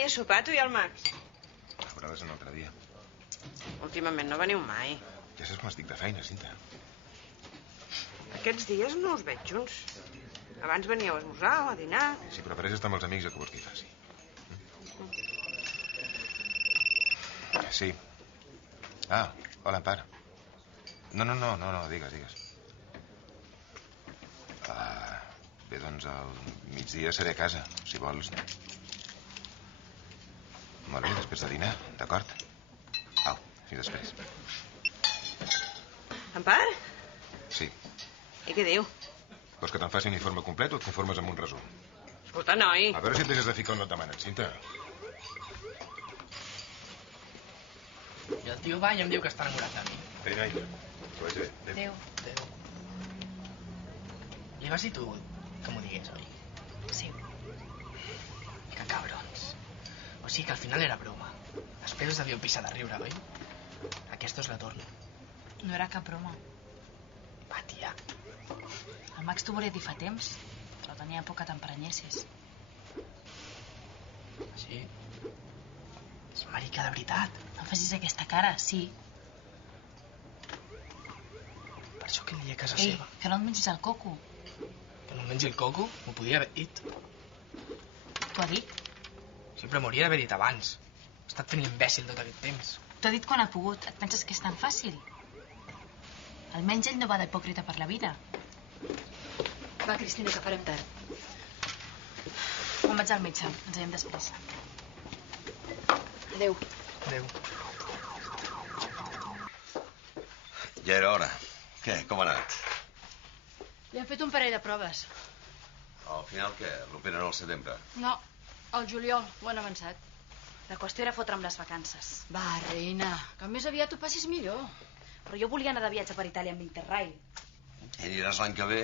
venir a sopar, tu i el Max? A vegades un altre dia. Últimament no veniu mai. Ja saps com estic de feina, Cinta. Aquests dies no us veig junts. Abans veníeu a esmorzar o a dinar. Si prefereix estar amb els amics, ja que vols que hi faci. Sí. Ah, hola, Empar. No, digues. Bé, doncs al migdia seré a casa, si vols. Molt bé, després de dinar, d'acord? Au, fins després. Empar? Sí. I què diu? Vols que te'n faci un informe complet o et conformes amb un resum? Escolta, noi. A veure si et deixes de ficar on no et demanen, Cinta. I el tio va i em diu que està enamorat de mi. Ei, noi, que vagi bé. Adéu. Li vas dir tu que m'ho digués, oi? Sí. Que cabrons. O sigui que al final era broma. Després us devíeu pixar de riure, oi? Aquesta és la torna. No era cap broma. Va, tia. El Max t'ho volia dir fa temps, però tenia por que t'emprenyessis. Sí? És marica de veritat. No facis aquesta cara, sí. Per això que aniria a casa Ei, seva. que no et mengis el coco. Que no em mengi el coco? M'ho podia haver dit. T'ho ha dit? Sempre m'hauria d'haver dit abans. He estat fent l'imbècil tot aquest temps. T'ho ha dit quan ha pogut. Et penses que és tan fàcil? Almenys ell no va d'hipòcrita per la vida. Va, Cristina, que farem tard. Quan vaig al metge, ens veiem després. Adéu. Adéu. Ja era hora. Què, com ha anat? Li han fet un parell de proves. Al final què? L'operen al setembre? No, al juliol, ho han avançat. La qüestió era fotre'm les vacances. Va, reina, que més aviat ho passis millor. Però jo volia anar de viatge per Itàlia amb Interrail. I aniràs l'any que ve?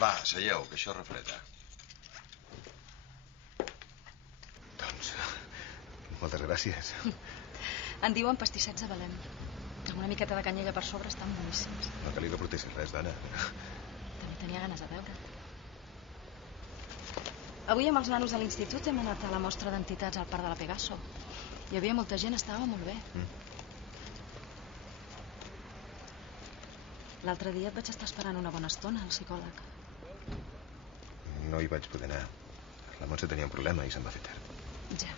Va, seieu, que això refreda. Doncs, moltes gràcies. En diuen pastissets de Belém. Amb una miqueta de canyella per sobre estan boníssims. No calia que portessis res, dona. També tenia ganes de veure. Avui amb els nanos de l'institut hem anat a la mostra d'entitats al Parc de la Pegaso. Hi havia molta gent, estava molt bé. L'altre dia et vaig estar esperant una bona estona, al psicòleg. No hi vaig poder anar. La Montse tenia un problema i se'n va fer tard. Ja.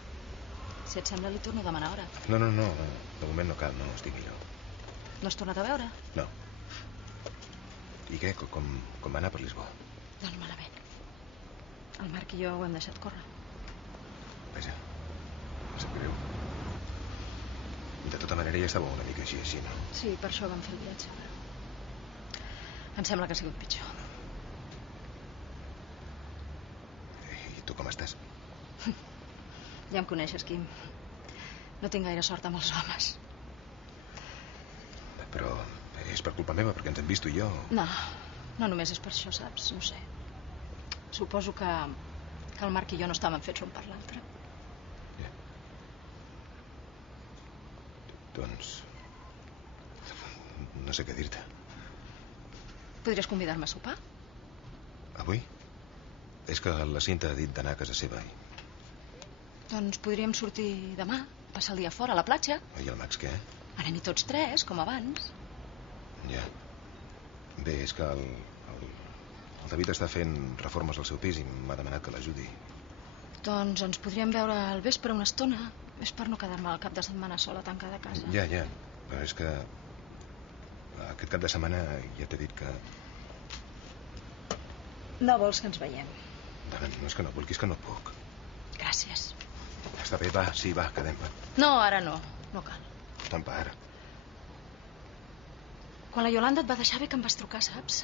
Si et sembla, li torno a demanar hora. No. De moment no cal, no estic millor. No has tornat a veure? No. I què? Com va anar per Lisboa? Doncs malament. El Marc i jo ho hem deixat córrer. Vaja, em sap greu. De tota manera ja estava una mica així, no? Sí, per això vam fer el viatge. Em sembla que ha sigut pitjor. I tu com estàs? Ja em coneixes, Quim. No tinc gaire sort amb els homes. Però és per culpa meva, perquè ens hem vist tu i jo. No només és per això, saps? No sé. Suposo que el Marc i jo no estàvem fets l'un per l'altre. Ja. Doncs... no sé què dir-te. Podries convidar-me a sopar? Avui? És que la Cinta ha dit d'anar a casa seva i... Doncs podríem sortir demà, passar el dia fora, a la platja. I el Max què? Anem-hi tots tres, com abans. Ja. Bé, és que el David està fent reformes al seu pis i m'ha demanat que l'ajudi. Doncs ens podríem veure al vespre una estona. És per no quedar-me el cap de setmana sola tancada a casa. Ja. Però és que... aquest cap de setmana ja t'he dit que... No vols que ens veiem? Dona, no és que no vulguis, que no puc. Gràcies. Està bé, va, sí, va, quedem. Va. No, ara no. No cal. T'empar. Quan la Iolanda et va deixar bé que em vas trucar, saps?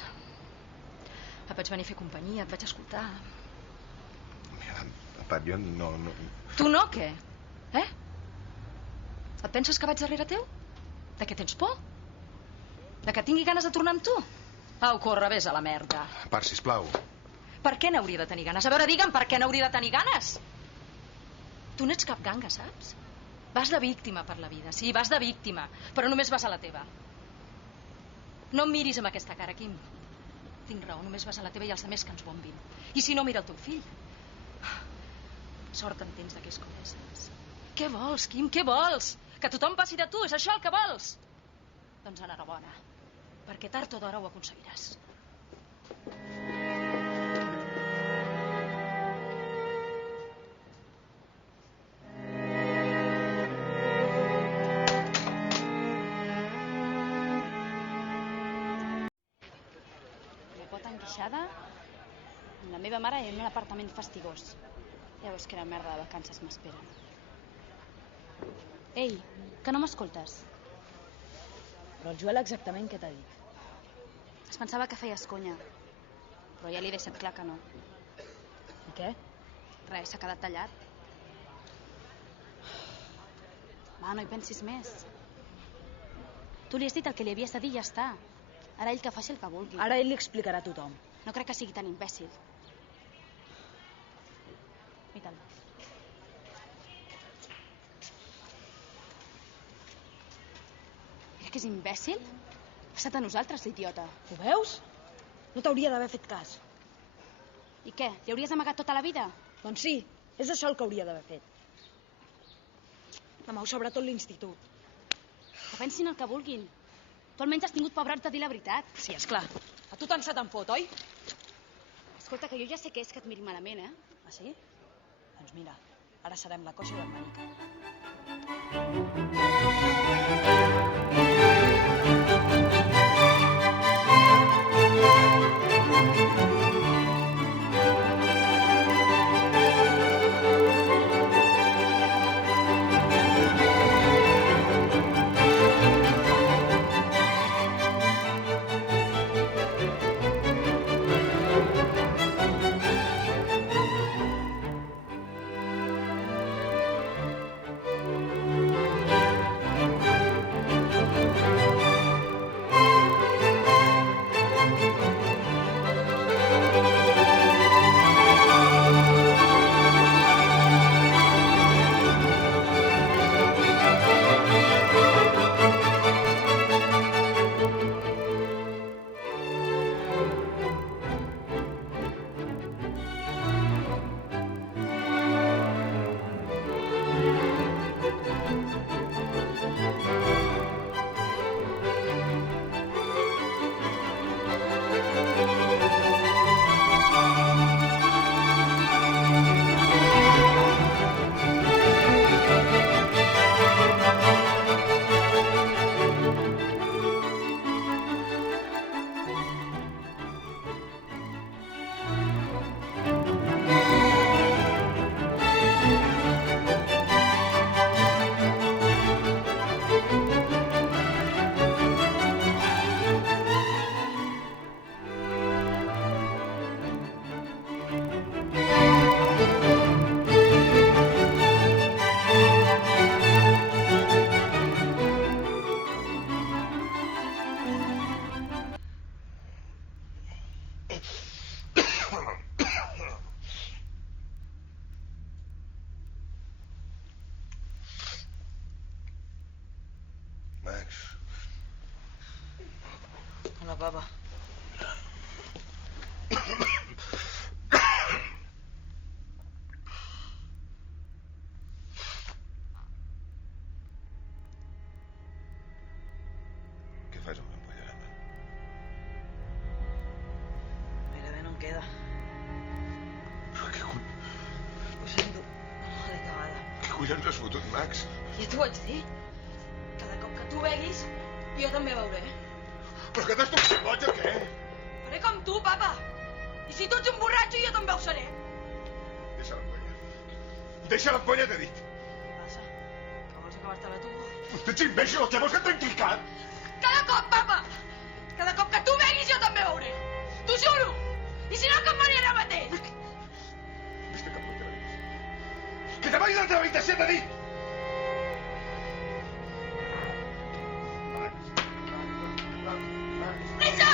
Et vaig venir a fer companyia, et vaig escoltar. Empar, jo no... Tu no, què? Eh? Et penses que vaig darrere teu? De què tens por? De que tingui ganes de tornar amb tu? Au, corre, vés a la merda. Empar, sisplau. Per què n'hauria de tenir ganes? A veure, digue'm, per què n'hauria de tenir ganes? Tu no ets cap ganga, saps? Vas de víctima per la vida, sí, vas de víctima, però només vas a la teva. No em miris amb aquesta cara, Quim. Tinc raó, només vas a la teva i els altres que ens bombin. I si no, mira el teu fill. Sort en tens d'aquells com és, saps? Què vols, Quim, què vols? Que tothom passi de tu, és això el que vols? Doncs enhorabona, perquè tard o d'hora ho aconseguiràs. La pota enguixada amb la meva mare en un apartament fastigós. Ja veus que la merda de vacances m'espera. Ei, que no m'escoltes? Però el Joel exactament què t'ha dit? Es pensava que feies conya, però ja li he deixat clar que no. I què? Res, s'ha quedat tallat. Va, no hi pensis més. Tu li has dit el que li havies de dir i ja està. Ara ell que faci el que vulgui. Ara ell li explicarà a tothom. No crec que sigui tan imbècil. Mira-te'l. Mira que és imbècil. Ha estat a nosaltres, l'idiota. Ho veus? No t'hauria d'haver fet cas. I què? Li hauries amagat tota la vida? Doncs sí, és això el que hauria d'haver fet. Demà ho sabrà tot l'institut. Que pensin el que vulguin. Tu almenys has tingut pebrots de dir la veritat. Sí, esclar. A tu tant se te'n fot, oi? Escolta, que jo ja sé que és que et miri malament, eh? Ah, sí? Doncs mira, ara serem la coixa i el manic. Max, Hola, papa. què fas amb l'empallarada? Gairebé no em queda. Però Ho sento. Mala acabada. què collons has fotut, Max? Ja t'ho vaig dir. Cada cop que tu beguis, jo també beuré. Però que t'has tornat boig o què? Faré com tu, papa. I si tu ets un borratxo, jo també ho seré. Deixa l'ampolla. Deixa l'ampolla, t'he dit. Què passa? Que vols acabar-te-la tu? T'ets imbècil, què vols que et trenqui el cap? Cada cop, papa! Cada cop que tu beguis, jo també beuré. T'ho juro! I si no, que em moriré ara mateix! Vés-te cap a la teva habitació. Que te vagis a la teva habitació, t'he dit! Pressa!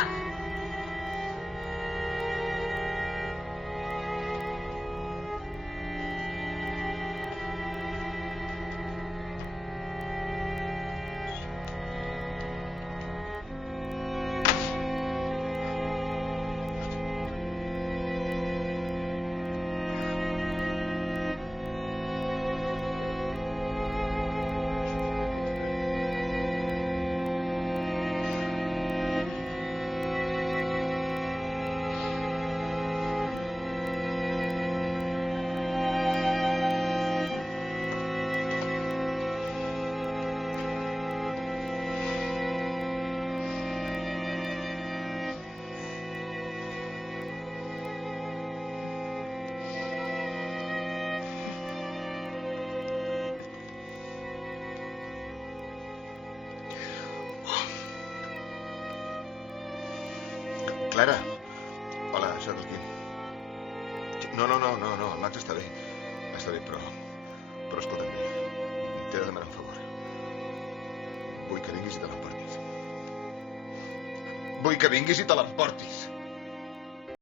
Clara. Hola, sóc el Quim. No, el Max està bé. Està bé, però escolta'm bé. T'he de demanar un favor. Vull que vinguis i te l'emportis. Vull que vinguis i te l'emportis.